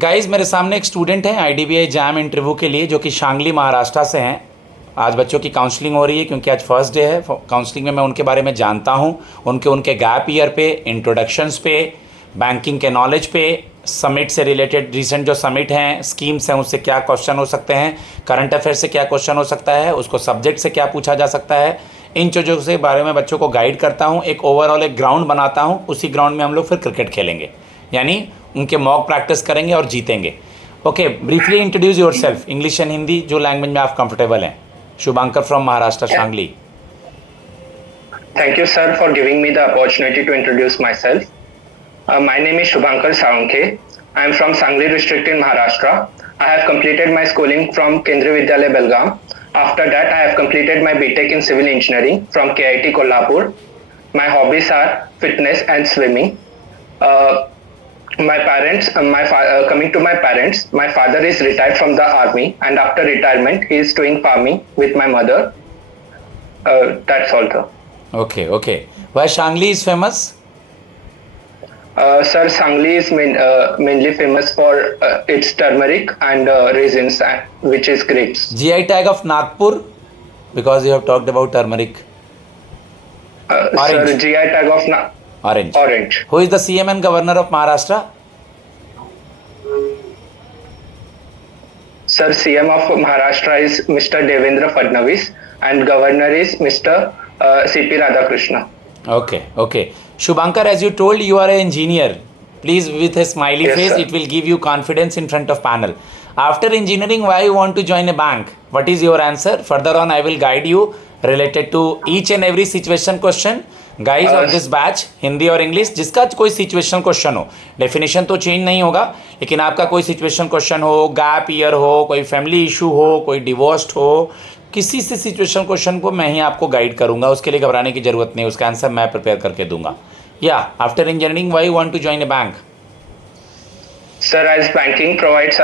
Guys मेरे सामने एक स्टूडेंट हैं आईडीबीआई जैम इंटरव्यू के लिए जो कि शांगली महाराष्ट्र से हैं। आज बच्चों की काउंसलिंग हो रही है क्योंकि आज फर्स्ट डे है। काउंसलिंग में मैं उनके बारे में जानता हूं, उनके गैप ईयर पे, इंट्रोडक्शंस पे, बैंकिंग के नॉलेज पे, समिट से रिलेटेड रिसेंट जो समिट हैं, स्कीम्स हैं, उससे क्या क्वेश्चन हो सकते हैं, करंट अफेयर से क्या क्वेश्चन हो सकता है, उसको सब्जेक्ट से क्या पूछा जा सकता है। इन चीज़ों से बारे में बच्चों को गाइड करता हूँ। एक ओवरऑल एक ग्राउंड बनाता हूँ, उसी ग्राउंड में हम लोग फिर क्रिकेट खेलेंगे, यानी उनके मॉक प्रैक्टिस करेंगे और जीतेंगे। Okay, briefly introduce yourself, English and Hindi, जो लैंग्वेज में आप कंफर्टेबल हैं। Shubhankar from Maharashtra, Sangli. Thank you, sir, for giving me the opportunity to introduce myself. My name is Shubhankar Saranke. I am from Sangli district in Maharashtra. I have completed my schooling from Kendriya Vidyalaya Belgaum. After that, I have completed my BTech in Civil Engineering from KIT Kolhapur. My hobbies are fitness and swimming. Coming to my parents, my father is retired from the army, and after retirement, he is doing farming with my mother. That's all, sir. Okay. Why Shangli is famous? Sir, Sangli is mainly famous for its turmeric and raisins, which is grapes. GI tag of Nagpur, because you have talked about turmeric. Orange. Sir, GI tag of Orange. Who is the CM and Governor of Maharashtra? Sir, CM of Maharashtra is Mr. Devendra Fadnavis, and Governor is Mr. CP Radhakrishna. Okay. Shubhankar, as you told, you are an engineer. Please, with a smiley Yes, face, sir. it will give you confidence in front of panel. After engineering, why you want to join a bank? What is your answer? Further on, I will guide you related to each and every situation question. Guys of this batch, Hindi और English, जिसका कोई situation question हो, definition तो change नहीं होगा, लेकिन आपका कोई सिचुएशन क्वेश्चन हो, गैप ईयर हो, कोई फैमिली इशू हो, कोई डिवोर्स्ड हो, किसी से सिचुएशन क्वेश्चन को मैं ही आपको गाइड करूंगा। उसके लिए घबराने की जरूरत नहीं, उसका आंसर मैं प्रिपेयर करके दूंगा। या after engineering why you want to join a bank? Sir, as banking provides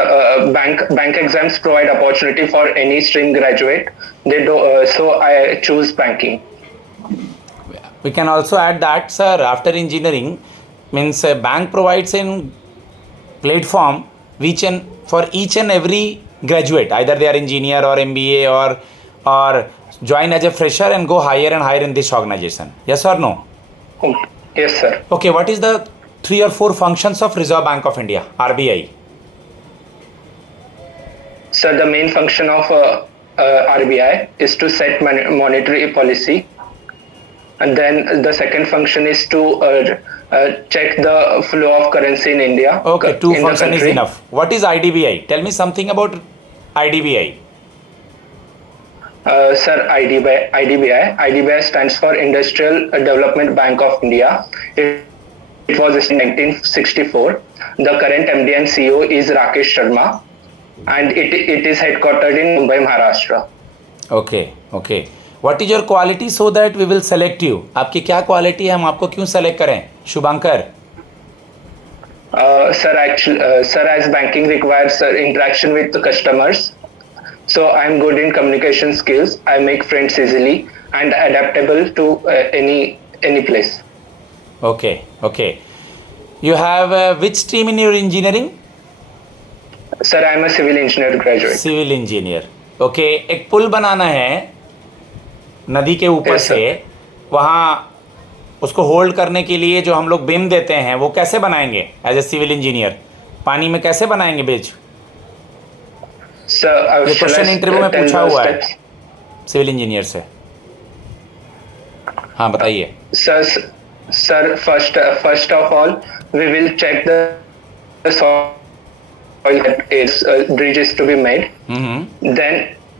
bank exams provide opportunity for any stream graduate. They do so. I choose banking. We can also add that, sir, after engineering means a bank provides a platform for each and every graduate, either they are engineer or MBA or join as a fresher and go higher and higher in this organization. Yes or no? Yes, sir. Okay, what is the 3 or 4 functions of Reserve Bank of India, RBI? Sir, the main function of RBI is to set monetary policy. And then the second function is to check the flow of currency in India. Okay, 2 functions is enough. What is IDBI? Tell me something about IDBI. Sir, IDBI stands for Industrial Development Bank of India. It was in 1964. The current MD and CEO is Rakesh Sharma, and it is headquartered in Mumbai, Maharashtra. Okay. What is your quality so that we will select you? आपकी क्या quality है, हम आपको क्यों select करें? शुभंकर। Sir, as banking requires interaction with the customers, so I am good in communication skills. I make friends easily and adaptable to any place. Okay. You have which stream in your engineering? Sir, I am a civil engineer graduate. Civil engineer. Okay, एक पुल बनाना है नदी के ऊपर Yes, से, वहाँ उसको hold करने के लिए जो हम लोग बीम देते हैं, वो कैसे बनाएंगे एज ए सिविल इंजीनियर? पानी में कैसे बनाएंगे ब्रिज? Sir, ये क्वेश्चन इंटरव्यू में पूछा हुआ है सिविल इंजीनियर से। हाँ, बताइए। Sir, first of all, we will check the soil that bridge is to be made. Mm-hmm.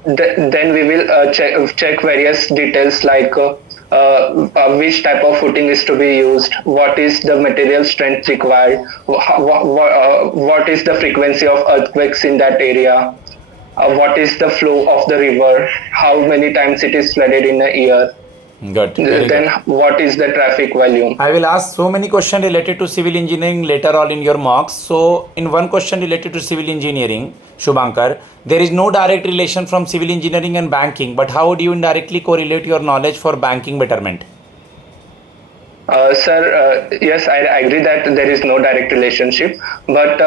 Then we will check various details like which type of footing is to be used, what is the material strength required, what is the frequency of earthquakes in that area, what is the flow of the river, how many times it is flooded in a year. Good. Then what is the traffic volume? I will ask so many questions related to civil engineering later on in your mocks. So in one question related to civil engineering, Shubhankar, there is no direct relation from civil engineering and banking, but how would you indirectly correlate your knowledge for banking betterment? Sir, yes, I agree that there is no direct relationship, but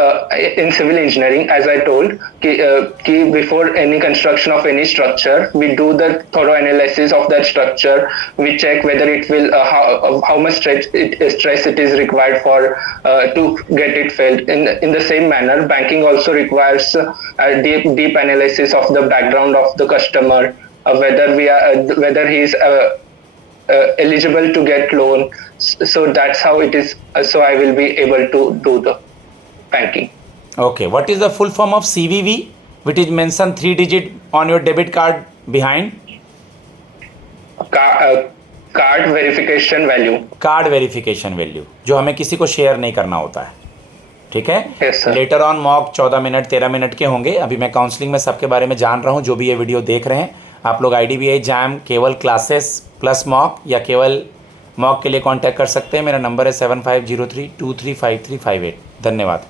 in civil engineering, as I told, ki before any construction of any structure, we do the thorough analysis of that structure. We check whether it will, how much stress it is required for to get it filled. In the same manner, banking also requires a deep analysis of the background of the customer, whether he is eligible to get loan. So that's how it is. So I will be able to do the banking. Okay, what is the full form of CVV, which is mentioned 3 digit on your debit card behind? Card verification value. Card verification value, जो हमें किसी को share नहीं करना होता है, ठीक है। Yes, sir. Later on mock 14 minute 13 minute के होंगे। अभी मैं काउंसलिंग में सबके बारे में जान रहा हूँ। जो भी ये वीडियो देख रहे हैं, आप लोग IDBI जैम केवल क्लासेस प्लस मॉक या केवल मॉक के लिए कांटेक्ट कर सकते हैं। मेरा नंबर है 7503235358। धन्यवाद।